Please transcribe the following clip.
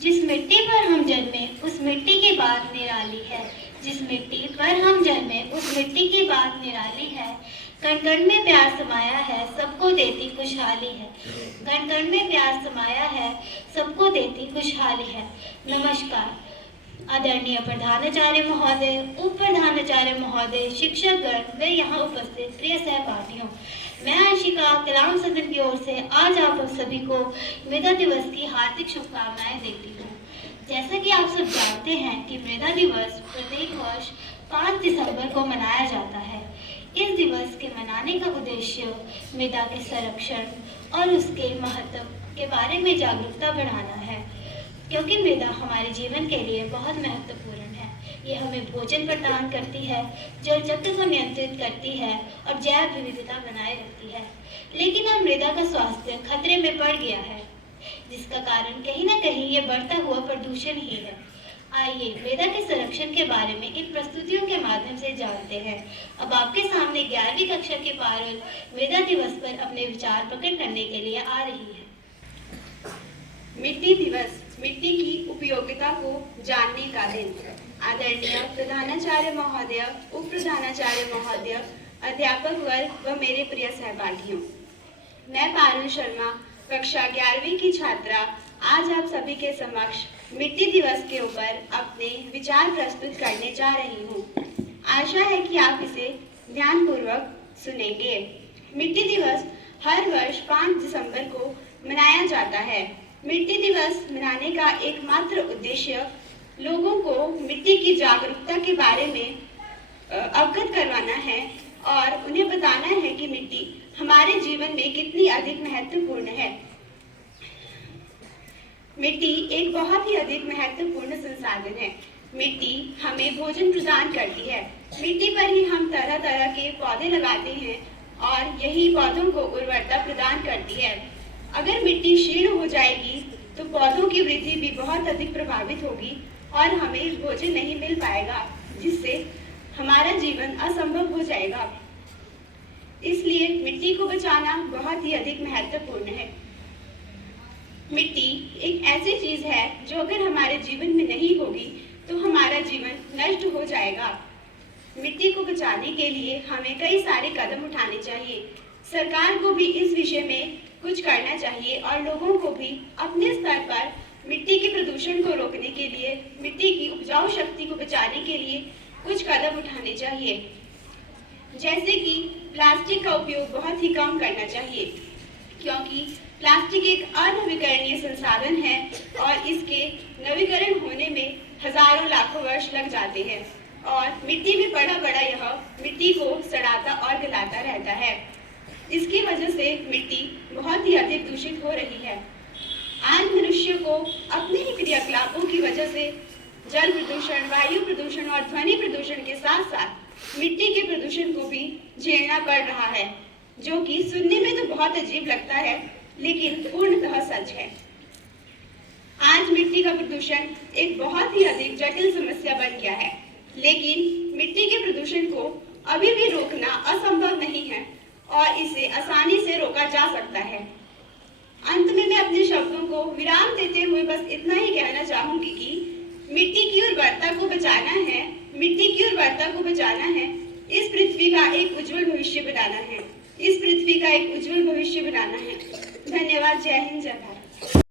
जिस मिट्टी पर हम जन्मे उस मिट्टी की बात निराली है। जिस मिट्टी पर हम जन्मे उस मिट्टी की बात निराली है। कण कण में प्यार समाया है, सबको देती खुशहाली है। कण कण में प्यार समाया है, सबको देती खुशहाली है। नमस्कार। आदरणीय प्रधानाचार्य महोदय, उप प्रधानाचार्य महोदय, शिक्षकगण व यहाँ उपस्थित प्रिय सहपाठियों, मैं आशिका कलाम सदन की ओर से आज आप सभी को मृदा दिवस की हार्दिक शुभकामनाएं देती हूँ। जैसा कि आप सब जानते हैं कि मृदा दिवस प्रत्येक वर्ष 5 दिसंबर को मनाया जाता है। इस दिवस के मनाने का उद्देश्य मृदा के संरक्षण और उसके महत्व के बारे में जागरूकता बढ़ाना है, क्योंकि मृदा हमारे जीवन के लिए बहुत महत्वपूर्ण है। ये हमें भोजन प्रदान करती है, जल चक्र को नियंत्रित करती है और जैव विविधता बनाए रखती है। लेकिन अब मृदा का स्वास्थ्य खतरे में पड़ गया है, जिसका कारण कहीं न कहीं ये बढ़ता हुआ प्रदूषण ही है। आइए मृदा के संरक्षण के बारे में इन प्रस्तुतियों के माध्यम से जानते हैं। अब आपके सामने 11वीं कक्षा की पारुल मृदा दिवस पर अपने विचार प्रकट करने के लिए आ रही है। मिट्टी दिवस मिट्टी की उपयोगिता को जानने का दिन। आदरणीय प्रधानाचार्य महोदय, उप प्रधानाचार्य महोदय, अध्यापक वर्ग व मेरे प्रिय सहपाठियों, मैं पारुल शर्मा कक्षा 11वीं की छात्रा आज आप सभी के समक्ष मिट्टी दिवस के ऊपर अपने विचार प्रस्तुत करने जा रही हूँ। आशा है कि आप इसे ध्यानपूर्वक सुनेंगे। मिट्टी दिवस हर वर्ष 5 दिसंबर को मनाया जाता है। मिट्टी दिवस मनाने का एकमात्र उद्देश्य लोगों को मिट्टी की जागरूकता के बारे में अवगत करवाना है और उन्हें बताना है कि मिट्टी हमारे जीवन में कितनी अधिक महत्वपूर्ण है। मिट्टी एक बहुत ही अधिक महत्वपूर्ण संसाधन है। मिट्टी हमें भोजन प्रदान करती है। मिट्टी पर ही हम तरह तरह के पौधे लगाते हैं और यही पौधों को उर्वरता प्रदान करती है। अगर मिट्टी क्षीण हो जाएगी तो पौधों की वृद्धि भी बहुत अधिक प्रभावित होगी और हमें भोजन नहीं मिल पाएगा, जिससे हमारा जीवन असंभव हो जाएगा। इसलिए मिट्टी को बचाना बहुत ही अधिक महत्वपूर्ण है। मिट्टी एक ऐसी चीज है जो अगर हमारे जीवन में नहीं होगी तो हमारा जीवन नष्ट हो जाएगा। मिट्टी को बचाने के लिए हमें कई सारे कदम उठाने चाहिए। सरकार को भी इस विषय में कुछ करना चाहिए और लोगों को भी अपने स्तर पर मिट्टी के प्रदूषण को रोकने के लिए, मिट्टी की उपजाऊ शक्ति को बचाने के लिए कुछ कदम उठाने चाहिए। जैसे कि प्लास्टिक का उपयोग बहुत ही कम करना चाहिए, क्योंकि प्लास्टिक एक अनवीकरणीय संसाधन है और इसके नवीकरण होने में हजारों लाखों वर्ष लग जाते हैं और मिट्टी में पड़ा पड़ा यह मिट्टी को सड़ाता और गलाता रहता है। इसकी वजह से मिट्टी बहुत ही अधिक दूषित हो रही है। आज मनुष्य को अपने ही क्रियाकलापों की वजह से जल प्रदूषण, वायु प्रदूषण और ध्वनि प्रदूषण के साथ साथ मिट्टी के प्रदूषण को भी झेलना पड़ रहा है, जो कि सुनने में तो बहुत अजीब लगता है लेकिन पूर्णतः सच है। आज मिट्टी का प्रदूषण एक बहुत ही अधिक जटिल समस्या बन गया है, लेकिन मिट्टी के प्रदूषण को अभी भी रोकना असंभव नहीं है और इसे आसानी से रोका जा सकता है। अंत में मैं अपने शब्दों को विराम देते हुए बस इतना ही कहना चाहूंगी कि मिट्टी की उर्वरता को बचाना है, मिट्टी की उर्वरता को बचाना है, इस पृथ्वी का एक उज्जवल भविष्य बनाना है, इस पृथ्वी का एक उज्जवल भविष्य बनाना है। धन्यवाद। जय हिंद, जय भारत।